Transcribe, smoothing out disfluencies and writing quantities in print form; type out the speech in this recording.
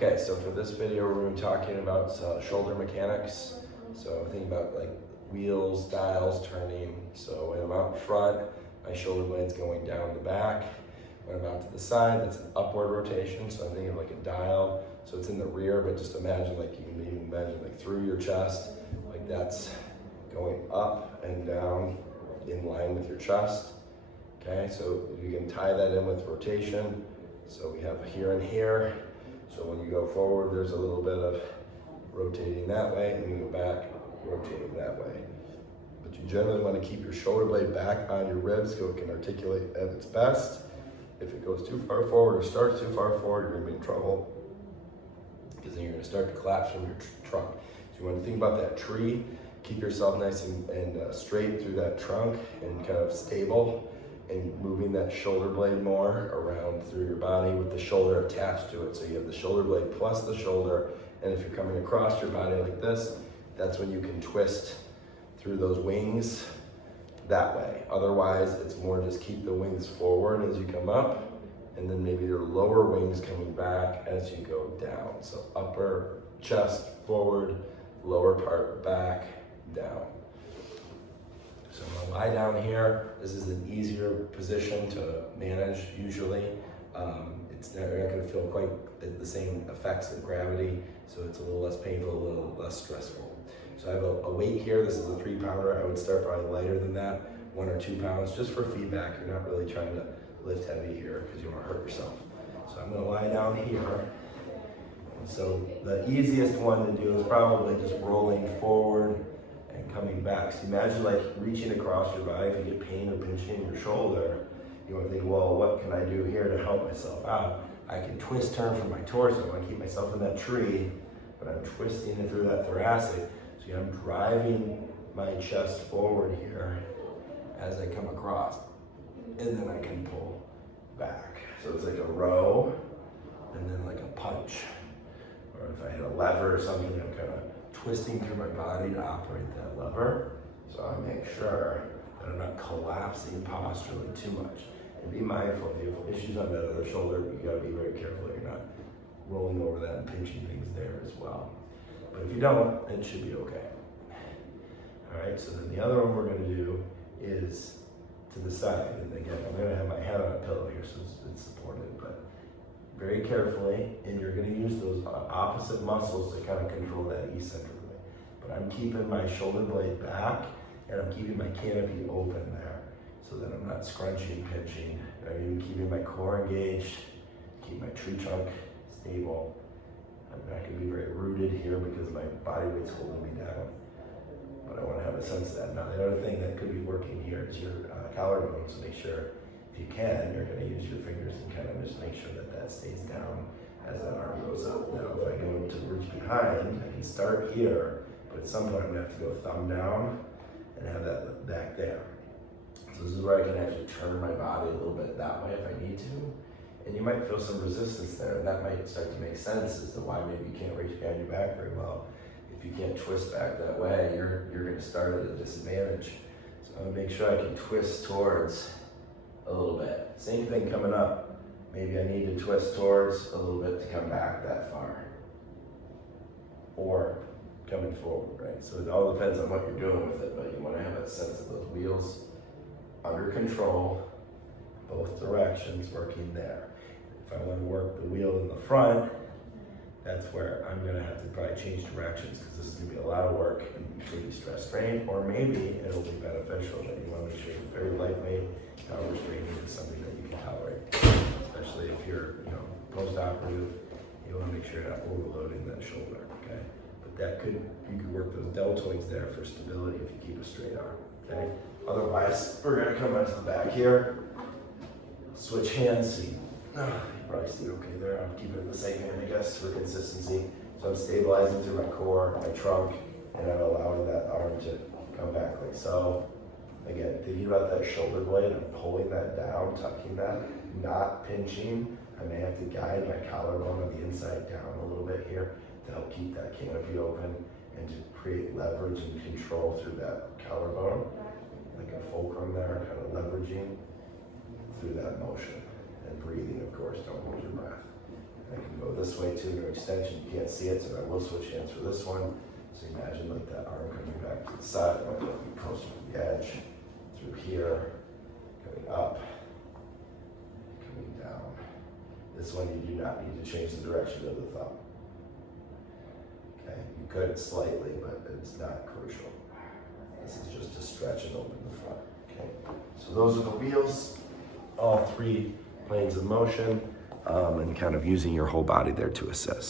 Okay, so for this video, we're going to be talking about shoulder mechanics. So think about like wheels, dials turning. So when I'm out front, my shoulder blade's going down the back. When I'm out to the side, that's an upward rotation. So I'm thinking of like a dial. So it's in the rear, but just imagine like you can even imagine like through your chest, like that's going up and down in line with your chest. Okay, so you can tie that in with rotation. So we have here and here. So when you go forward, there's a little bit of rotating that way, and you go back, rotating that way. But you generally want to keep your shoulder blade back on your ribs so it can articulate at its best. If it goes too far forward or starts too far forward, you're going to be in trouble because then you're going to start to collapse from your trunk. So you want to think about that tree. Keep yourself nice and straight through that trunk and kind of stable, and moving that shoulder blade more around through your body with the shoulder attached to it. So you have the shoulder blade plus the shoulder, and if you're coming across your body like this, that's when you can twist through those wings that way. Otherwise, it's more just keep the wings forward as you come up, and then maybe your lower wings coming back as you go down. So upper chest forward, lower part back, down. So I'm gonna lie down here. This is an easier position to manage usually. You're not gonna feel quite the same effects of gravity, so it's a little less painful, a little less stressful. So I have a weight here. This is a 3-pounder. I would start probably lighter than that, 1 or 2 pounds, just for feedback. You're not really trying to lift heavy here because you don't wanna hurt yourself. So I'm gonna lie down here. So the easiest one to do is probably just rolling forward and coming back. So imagine like reaching across your body. If you get pain or pinching in your shoulder, you want to think, well, what can I do here to help myself out? I can twist turn from my torso. I keep myself in that tree, but I'm twisting it through that thoracic. So I'm driving my chest forward here as I come across, and then I can pull back. So it's like a row, and then like a punch. Or if I hit a lever or something, I'm kind of twisting through my body to operate that lever. So I make sure that I'm not collapsing posturally too much. And be mindful, if you have issues on that other shoulder, you gotta be very careful that you're not rolling over that and pinching things there as well. But if you don't, it should be okay. All right, so then the other one we're gonna do is to the side. And again, I'm gonna have my head on a pillow here so it's supported, but very carefully, and you're gonna use those opposite muscles to kind of control that eccentric. But I'm keeping my shoulder blade back, and I'm keeping my canopy open there so that I'm not scrunching, pinching. I'm even keeping my core engaged, keep my tree trunk stable. I'm not gonna be very rooted here because my body weight's holding me down. But I wanna have a sense of that. Now, the other thing that could be working here is your collarbone, so make sure, if you can, you're gonna use your fingers and kind of just make sure that that stays down as that arm goes up. Now, if I go to reach behind, I can start here, but at some point I'm gonna have to go thumb down and have that back there. So this is where I can actually turn my body a little bit that way if I need to. And you might feel some resistance there, and that might start to make sense as to why maybe you can't reach behind your back very well. If you can't twist back that way, you're gonna start at a disadvantage. So I'm gonna make sure I can twist towards a little bit. Same thing coming up. Maybe I need to twist towards a little bit to come back that far. Or coming forward, right? So it all depends on what you're doing with it, but you want to have a sense of those wheels under control, both directions working there. If I want to work the wheel in the front, that's where I'm going to have to probably change directions because this is going to be a lot of work and maybe stress strain, or maybe it'll be beneficial, but you want to make sure you're very lightweight. Power restraining is something that you can tolerate, especially if you're, post-operative. You want to make sure you're not overloading that shoulder, okay? You could work those deltoids there for stability if you keep a straight arm, okay? Otherwise, we're gonna come onto the back here, switch hands, so you probably see it okay there. I'm keeping it in the same hand, I guess, for consistency. So I'm stabilizing through my core, my trunk, and I'm allowing that arm to come back like so. Again, thinking about that shoulder blade, I'm pulling that down, tucking that, not pinching. I may have to guide my collarbone on the inside down a little bit here to help keep that canopy open and to create leverage and control through that collarbone, like a fulcrum there, kind of leveraging through that motion. And breathing, of course, don't hold your breath. I can go this way too, to extension. You can't see it, so I will switch hands for this one. So imagine like that arm coming back to the side. I want to be closer to the edge, through here, coming up, coming down. This one you do not need to change the direction of the thumb. Okay, you could slightly, but it's not crucial. This is just to stretch and open the front. Okay, so those are the wheels, all three planes of motion, and kind of using your whole body there to assist.